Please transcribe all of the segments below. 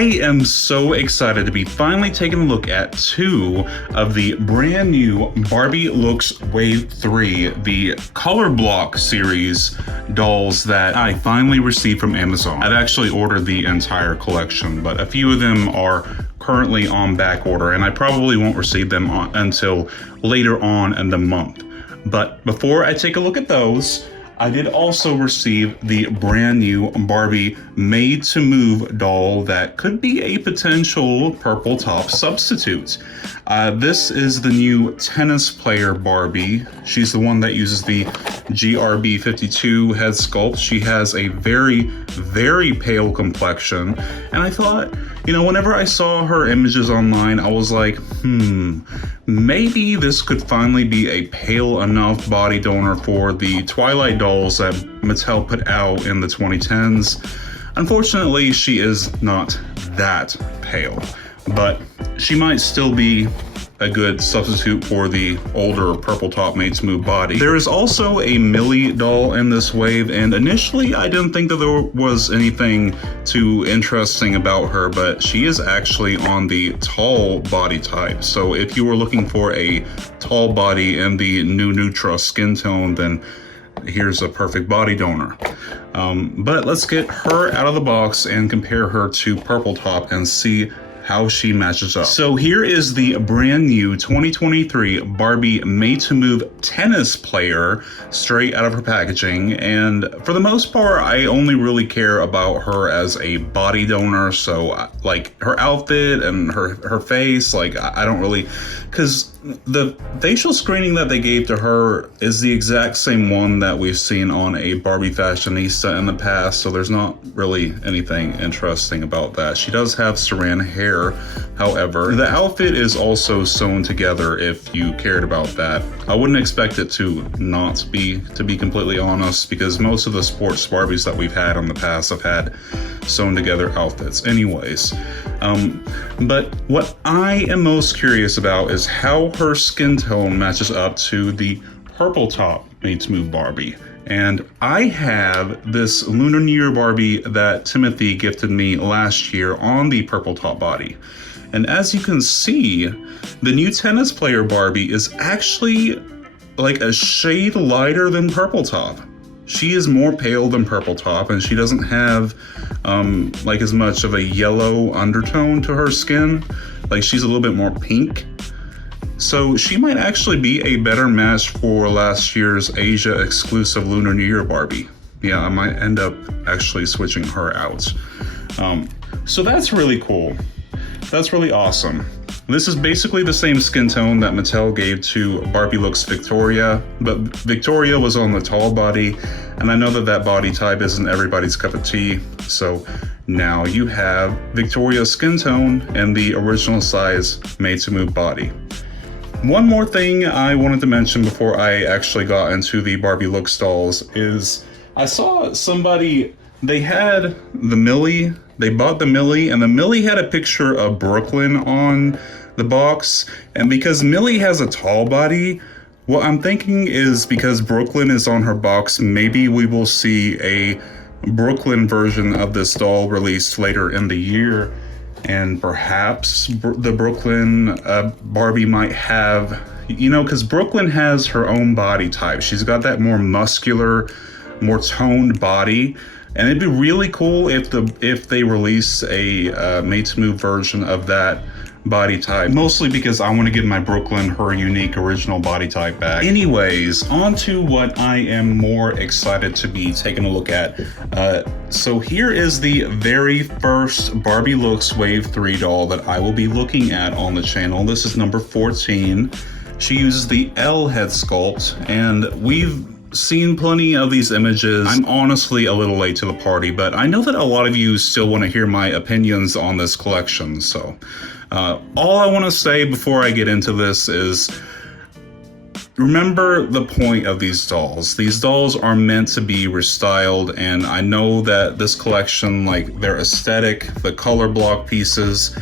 I am so excited to be finally taking a look at two of the brand new Barbie Looks Wave 3, the Color Block series dolls that I finally received from Amazon. I've actually ordered the entire collection, but a few of them are currently on back order, and I probably won't receive them until later on in the month. But before I take a look at those, I did also receive the brand new Barbie Made to Move doll that could be a potential purple top substitute. This is the new tennis player Barbie. She's the one that uses the GRB52 head sculpt. She has a very, very pale complexion. And I thought, you know, whenever I saw her images online, I was like, maybe this could finally be a pale enough body donor for the Twilight dolls that Mattel put out in the 2010s. Unfortunately, she is not that pale, but she might still be a good substitute for the older purple top Made to Move body. There is also a Millie doll in this wave, and initially I didn't think that there was anything too interesting about her, but she is actually on the tall body type. So if you were looking for a tall body in the new Neutra skin tone, then here's a perfect body donor. But let's get her out of the box and compare her to Purple Top and see how she matches up. So here is the brand new 2023 Barbie Made to Move tennis player straight out of her packaging. And for the most part, I only really care about her as a body donor. So like her outfit and her face, like I don't really, because the facial screening that they gave to her is the exact same one that we've seen on a Barbie fashionista in the past, so there's not really anything interesting about that. She does have saran hair, however. The outfit is also sewn together if you cared about that. I wouldn't expect it to not be, to be completely honest, because most of the sports Barbies that we've had in the past have had sewn together outfits anyways. But what I am most curious about is how her skin tone matches up to the purple top Made to Move Barbie. And I have this Lunar New Year Barbie that Timothy gifted me last year on the purple top body. And as you can see, the new tennis player Barbie is actually like a shade lighter than purple top. She is more pale than purple top, and she doesn't have like as much of a yellow undertone to her skin. Like she's a little bit more pink. So she might actually be a better match for last year's Asia exclusive Lunar New Year Barbie. Yeah, I might end up actually switching her out. So that's really cool. That's really awesome. This is basically the same skin tone that Mattel gave to Barbie Looks Victoria, but Victoria was on the tall body, and I know that that body type isn't everybody's cup of tea, so now you have Victoria's skin tone and the original size Made to Move body. One more thing I wanted to mention before I actually got into the Barbie Looks dolls is I saw somebody, they had the Millie, they bought the Millie, and the Millie had a picture of Brooklyn on the box. And because Millie has a tall body, what I'm thinking is because Brooklyn is on her box, maybe we will see a Brooklyn version of this doll released later in the year. And perhaps the Brooklyn Barbie might have, you know, because Brooklyn has her own body type. She's got that more muscular, more toned body. And it'd be really cool if they release a Made to Move version of that body type, mostly because I want to give my Brooklyn her unique original body type back. Anyways, on to what I am more excited to be taking a look at. So here is the very first Barbie Looks Wave 3 doll that I will be looking at on the channel. This is number 14. She uses the L head sculpt, and we've seen plenty of these images. I'm honestly a little late to the party, but I know that a lot of you still want to hear my opinions on this collection, so all I want to say before I get into this is remember the point of these dolls. These dolls are meant to be restyled, and I know that this collection, like their aesthetic, the color block pieces,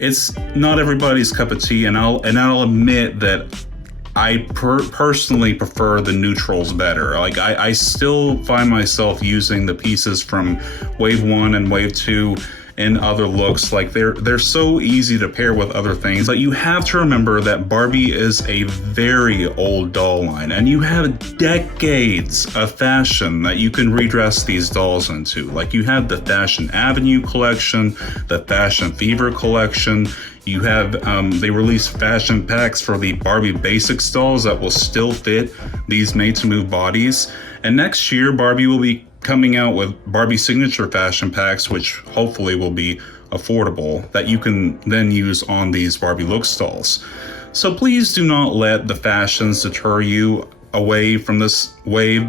it's not everybody's cup of tea, and I'll admit that I personally prefer the neutrals better. Like I still find myself using the pieces from Wave 1 and Wave 2 in other looks. Like they're so easy to pair with other things. But you have to remember that Barbie is a very old doll line, and you have decades of fashion that you can redress these dolls into. Like you have the Fashion Avenue collection, the Fashion Fever collection. You have, they released fashion packs for the Barbie Basics dolls that will still fit these made-to-move bodies. And next year, Barbie will be coming out with Barbie Signature fashion packs, which hopefully will be affordable, that you can then use on these Barbie Looks dolls. So please do not let the fashions deter you away from this wave.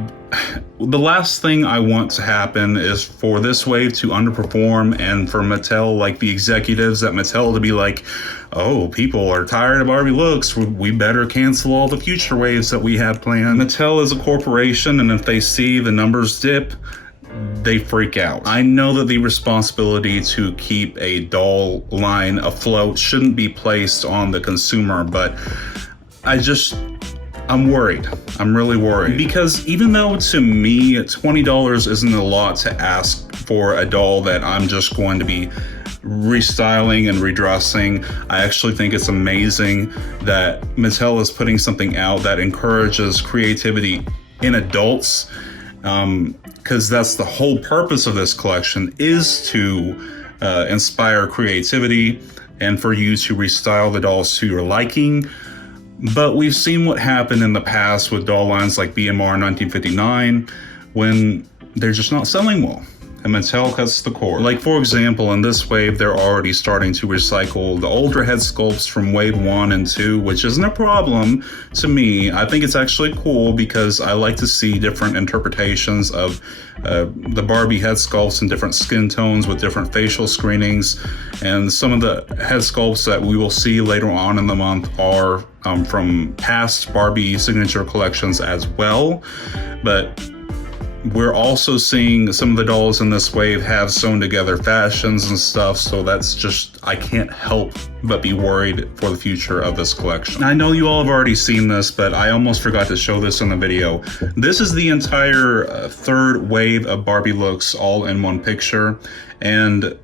The last thing I want to happen is for this wave to underperform, and for Mattel, like the executives at Mattel, to be like, oh, people are tired of Barbie Looks, we better cancel all the future waves that we had planned. Mattel is a corporation, and if they see the numbers dip, they freak out. I know that the responsibility to keep a doll line afloat shouldn't be placed on the consumer, but I'm worried. I'm really worried. Because even though to me, $20 isn't a lot to ask for a doll that I'm just going to be restyling and redressing, I actually think it's amazing that Mattel is putting something out that encourages creativity in adults, because that's the whole purpose of this collection, is to inspire creativity and for you to restyle the dolls to your liking. But we've seen what happened in the past with doll lines like BMR 1959 when they're just not selling well, and Mattel cuts the cord. Like, for example, in this wave, they're already starting to recycle the older head sculpts from wave 1 and 2, which isn't a problem to me. I think it's actually cool because I like to see different interpretations of the Barbie head sculpts in different skin tones with different facial screenings. And some of the head sculpts that we will see later on in the month are from past Barbie signature collections as well. But we're also seeing some of the dolls in this wave have sewn together fashions and stuff, so that's just, I can't help but be worried for the future of this collection. I know you all have already seen this, but I almost forgot to show this in the video. This is the entire third wave of Barbie Looks all in one picture, and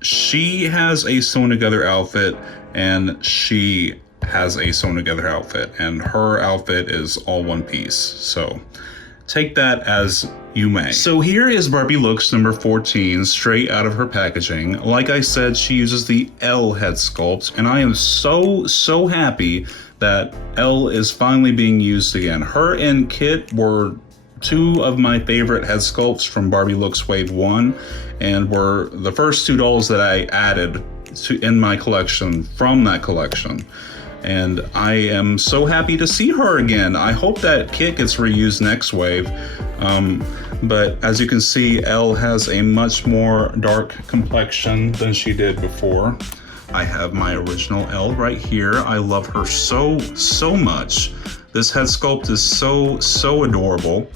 she has a sewn together outfit, and she has a sewn together outfit, and her outfit is all one piece. So take that as you may. So here is Barbie Looks number 14, straight out of her packaging. Like I said, she uses the L head sculpt, and I am so happy that L is finally being used again. Her and Kit were two of my favorite head sculpts from Barbie Looks Wave 1, and were the first two dolls that I added in my collection from that collection. And I am so happy to see her again. I hope that Kit gets reused next wave. But as you can see, Elle has a much more dark complexion than she did before. I have my original Elle right here. I love her so much. This head sculpt is so adorable.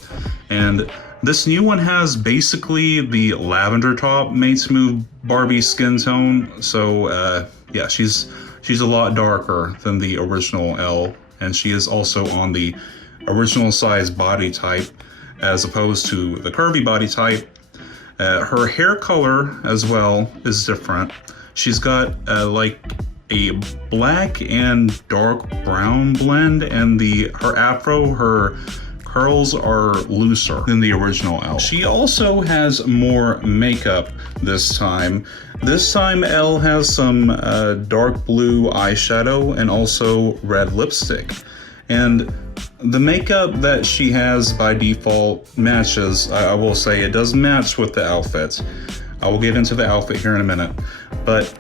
And this new one has basically the lavender top made to move Barbie skin tone. So yeah, she's a lot darker than the original Elle, and she is also on the original size body type as opposed to the curvy body type. Her hair color as well is different. She's got like a black and dark brown blend, and her afro, her curls are looser than the original Elle. She also has more makeup this time. This time Elle has some dark blue eyeshadow and also red lipstick. And the makeup that she has by default matches, I will say it does match with the outfit. I will get into the outfit here in a minute. But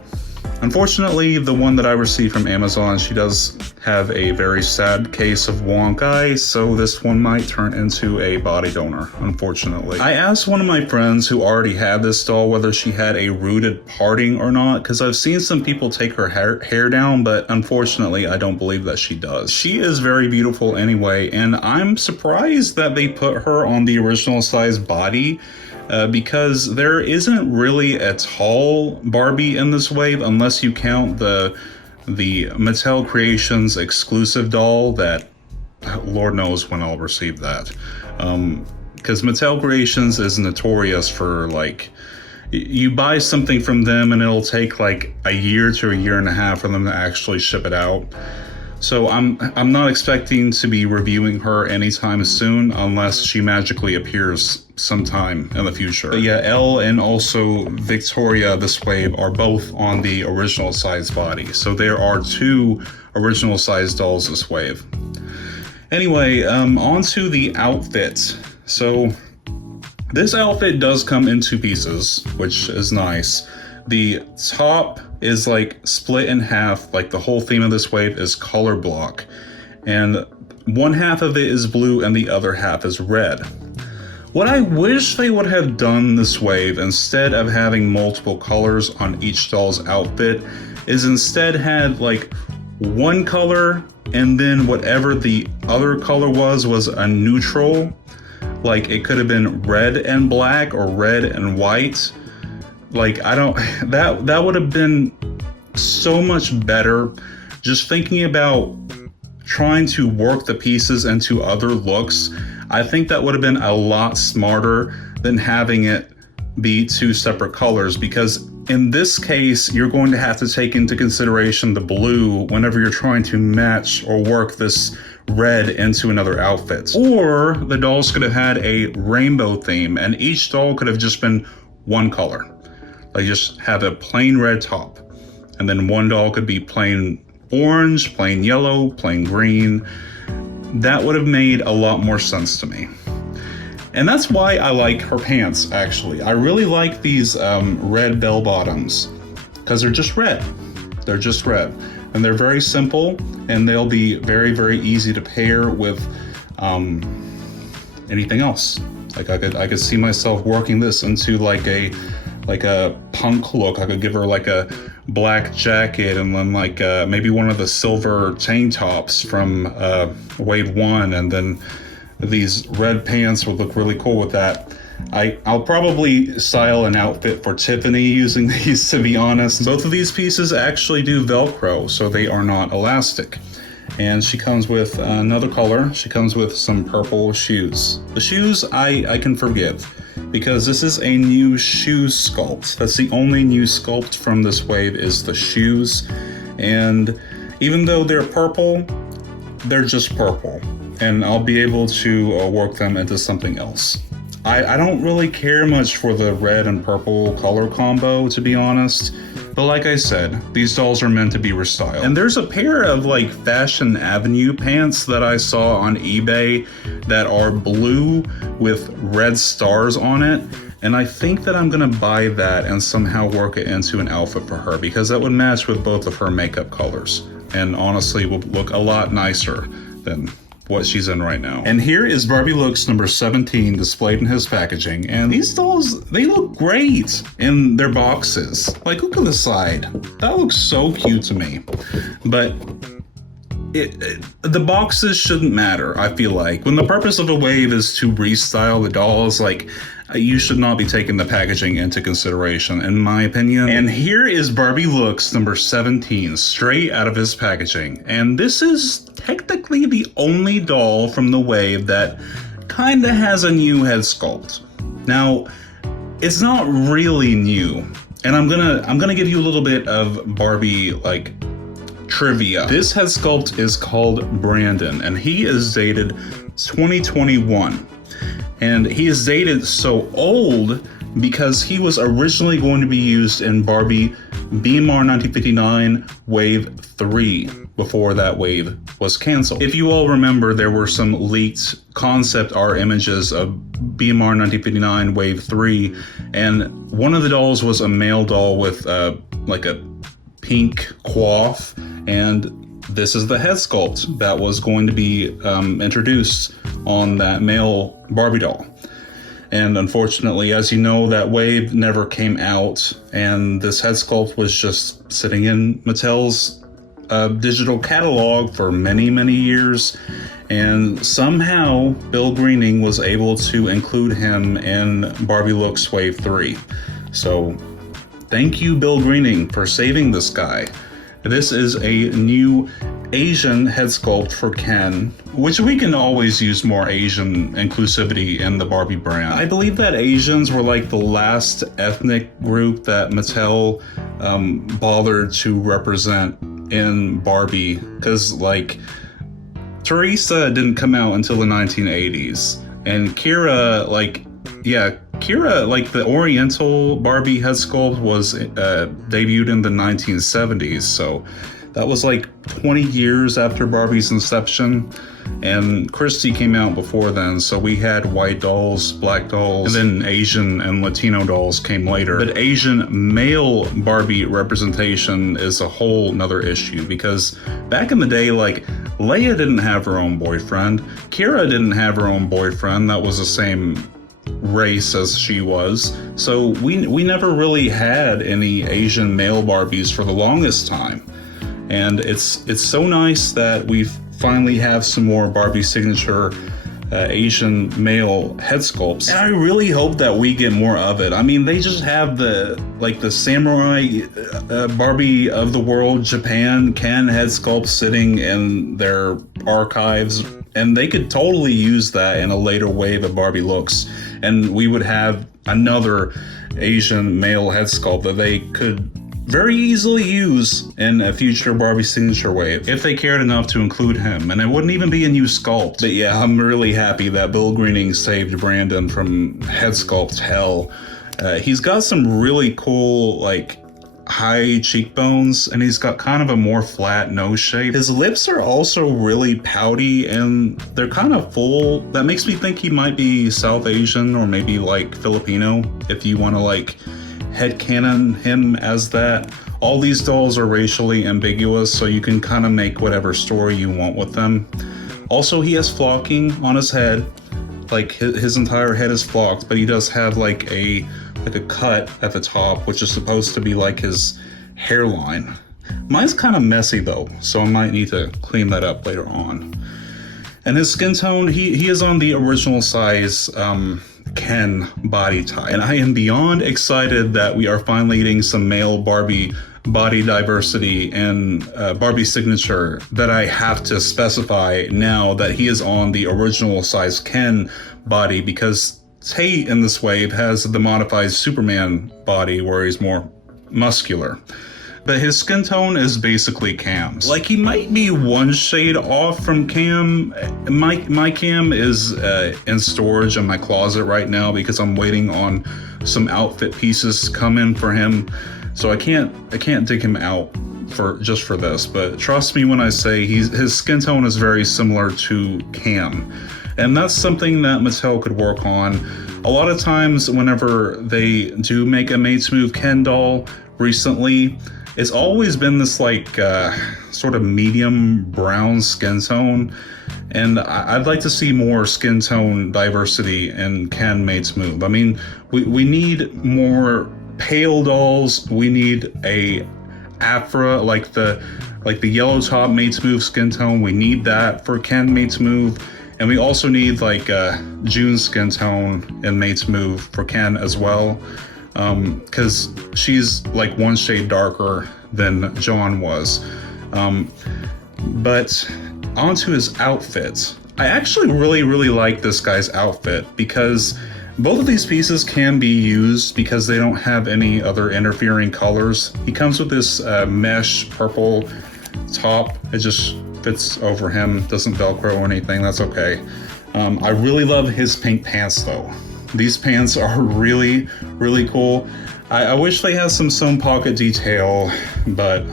unfortunately, the one that I received from Amazon, she does have a very sad case of wonk eye, so this one might turn into a body donor, unfortunately. I asked one of my friends who already had this doll whether she had a rooted parting or not, because I've seen some people take her hair down, but unfortunately, I don't believe that she does. She is very beautiful anyway, and I'm surprised that they put her on the original size body, because there isn't really a tall Barbie in this wave unless you count the Mattel Creations exclusive doll that Lord knows when I'll receive that. Because Mattel Creations is notorious for, like, you buy something from them and it'll take like a year to a year and a half for them to actually ship it out. So I'm not expecting to be reviewing her anytime soon unless she magically appears sometime in the future. But yeah, Elle and also Victoria this wave are both on the original size body. So there are 2 original size dolls this wave. Anyway, on to the outfit. So this outfit does come in 2 pieces, which is nice. The top is like split in half, like the whole theme of this wave is color block. And one half of it is blue and the other half is red. What I wish they would have done this wave, instead of having multiple colors on each doll's outfit, is instead had like one color and then whatever the other color was a neutral. Like it could have been red and black or red and white. Like that would have been so much better. Just thinking about trying to work the pieces into other looks, I think that would have been a lot smarter than having it be 2 separate colors, because in this case, you're going to have to take into consideration the blue whenever you're trying to match or work this red into another outfit. Or the dolls could have had a rainbow theme and each doll could have just been one color. Like just have a plain red top, and then one doll could be plain orange, plain yellow, plain green. That would have made a lot more sense to me. And that's why I like her pants, actually. I really like these red bell bottoms because they're just red. They're just red. And they're very simple, and they'll be very, very easy to pair with anything else. Like I could see myself working this into like a punk look. I could give her like a black jacket and then like maybe one of the silver tank tops from wave 1, and then these red pants would look really cool with that. I'll probably style an outfit for Tiffany using these, to be honest. Both of these pieces actually do Velcro, so they are not elastic. And she comes with another color. She comes with some purple shoes. The shoes I can forgive, because this is a new shoe sculpt. That's the only new sculpt from this wave, is the shoes. And even though they're purple, they're just purple. And I'll be able to work them into something else. I don't really care much for the red and purple color combo, to be honest. But like I said, these dolls are meant to be restyled. And there's a pair of like Fashion Avenue pants that I saw on eBay that are blue with red stars on it. And I think that I'm gonna buy that and somehow work it into an outfit for her, because that would match with both of her makeup colors. And honestly would look a lot nicer than what she's in right now. And here is Barbie Looks number 17 displayed in his packaging. And these dolls, they look great in their boxes. Like, look at the side. That looks so cute to me. But the boxes shouldn't matter, I feel like. When the purpose of a wave is to restyle the dolls, like, you should not be taking the packaging into consideration, in my opinion. And here is Barbie Looks number 17, straight out of his packaging. And this is technically the only doll from the wave that kinda has a new head sculpt. Now, it's not really new. And I'm gonna give you a little bit of Barbie, like, trivia. This head sculpt is called Brandon, and he is dated 2021. And he is dated so old because he was originally going to be used in Barbie BMR 1959 Wave 3 before that wave was canceled. If you all remember, there were some leaked concept art images of BMR 1959 Wave 3, and one of the dolls was a male doll with like a pink coif, and this is the head sculpt that was going to be introduced on that male Barbie doll. And unfortunately, as you know, that wave never came out, and this head sculpt was just sitting in Mattel's digital catalog for many, many years. And somehow Bill Greening was able to include him in Barbie Looks Wave 3. So thank you, Bill Greening, for saving this guy. This is a new Asian head sculpt for Ken, which we can always use more Asian inclusivity in the Barbie brand. I believe that Asians were like the last ethnic group that Mattel bothered to represent in Barbie, because like Teresa didn't come out until the 1980s, and Kira, like the Oriental Barbie head sculpt was debuted in the 1970s, so that was like 20 years after Barbie's inception, and Christie came out before then, so we had white dolls, black dolls, and then Asian and Latino dolls came later. But Asian male Barbie representation is a whole nother issue, because back in the day, like, Leia didn't have her own boyfriend, Kira didn't have her own boyfriend that was the same race as she was, so we never really had any Asian male Barbies for the longest time. And it's so nice that we finally have some more Barbie signature Asian male head sculpts. And I really hope that we get more of it. I mean, they just have the samurai Barbie of the world Japan Ken head sculpt sitting in their archives, and they could totally use that in a later wave of Barbie looks, and we would have another Asian male head sculpt that they could very easily use in a future Barbie signature wave, if they cared enough to include him, and it wouldn't even be a new sculpt. But yeah, I'm really happy that Bill Greening saved Brandon from head sculpt hell. He's got some really cool, like, high cheekbones, and he's got kind of a more flat nose shape. His lips are also really pouty, and they're kind of full. That makes me think he might be South Asian or maybe like Filipino, if you want to like headcanon him as that. All these dolls are racially ambiguous, so you can kind of make whatever story you want with them. Also, he has flocking on his head, like his entire head is flocked, but he does have like a cut at the top, which is supposed to be like his hairline. Mine's kind of messy though, so I might need to clean that up later on. And his skin tone, he is on the original size Ken body type, and I am beyond excited that we are finally getting some male Barbie body diversity and Barbie signature, that I have to specify now that he is on the original size Ken body, because Tate in this wave has the modified Superman body where he's more muscular. But his skin tone is basically Cam's. Like, he might be one shade off from Cam. My Cam is in storage in my closet right now because I'm waiting on some outfit pieces to come in for him. So I can't dig him out for this. But trust me when I say his skin tone is very similar to Cam. And that's something that Mattel could work on. A lot of times whenever they do make a Made to Move Ken doll recently, it's always been this like sort of medium brown skin tone, and I'd like to see more skin tone diversity in Ken Made to Move. I mean, we need more pale dolls. We need a Afra, like the yellow top Made to Move skin tone. We need that for Ken Made to Move. And we also need like June's skin tone in Made to Move for Ken as well, because she's like one shade darker than John was. But onto his outfit. I actually really like this guy's outfit, because both of these pieces can be used because they don't have any other interfering colors. He comes with this mesh purple top. It just fits over him, doesn't Velcro or anything, that's okay. I really love his pink pants though. These pants are really cool. I wish they had some sewn pocket detail, but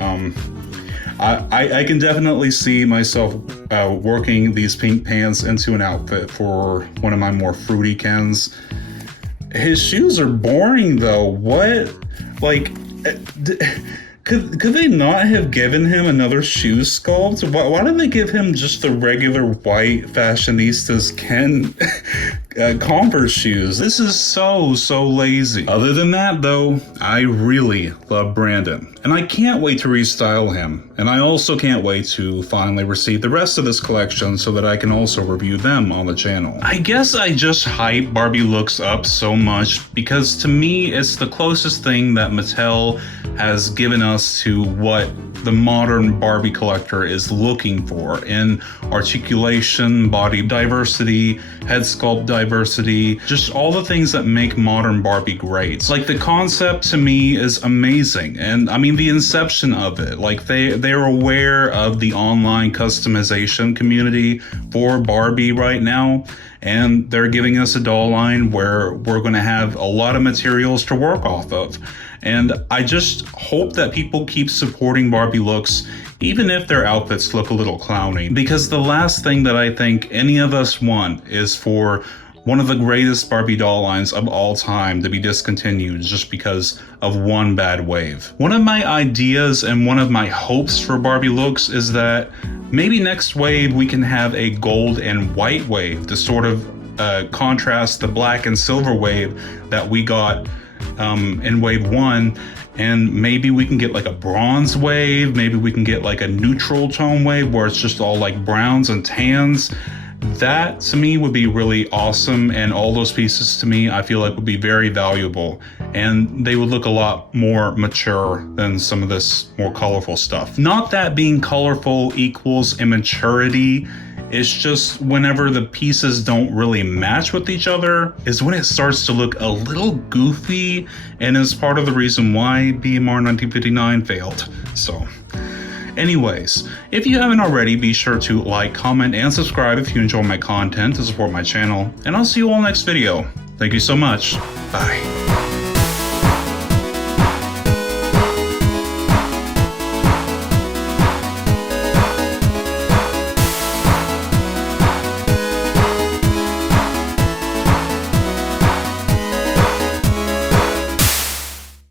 I can definitely see myself working these pink pants into an outfit for one of my more fruity Kens. His shoes are boring though. What? Like, could they not have given him another shoe sculpt? Why did they give him just the regular white fashionistas Converse shoes. This is so lazy. Other than that though, I really love Brandon and I can't wait to restyle him. And I also can't wait to finally receive the rest of this collection so that I can also review them on the channel. I guess I just hype Barbie looks up so much because to me it's the closest thing that Mattel has given us to what the modern Barbie collector is looking for in articulation, body diversity, head sculpt diversity, just all the things that make modern Barbie great. Like the concept to me is amazing. And I mean the inception of it, like they're aware of the online customization community for Barbie right now. And they're giving us a doll line where we're going to have a lot of materials to work off of. And I just hope that people keep supporting Barbie looks, even if their outfits look a little clowny. Because the last thing that I think any of us want is for one of the greatest Barbie doll lines of all time to be discontinued just because of one bad wave. One of my ideas and one of my hopes for Barbie looks is that maybe next wave we can have a gold and white wave to sort of contrast the black and silver wave that we got in wave 1, and maybe we can get like a bronze wave, maybe we can get like a neutral tone wave where it's just all like browns and tans. That to me would be really awesome, and all those pieces to me I feel like would be very valuable, and they would look a lot more mature than some of this more colorful stuff. Not that being colorful equals immaturity, it's just whenever the pieces don't really match with each other is when it starts to look a little goofy, and is part of the reason why BMR 1959 failed. So anyways, if you haven't already, be sure to like, comment, and subscribe if you enjoy my content to support my channel, and I'll see you all next video. Thank you so much. Bye.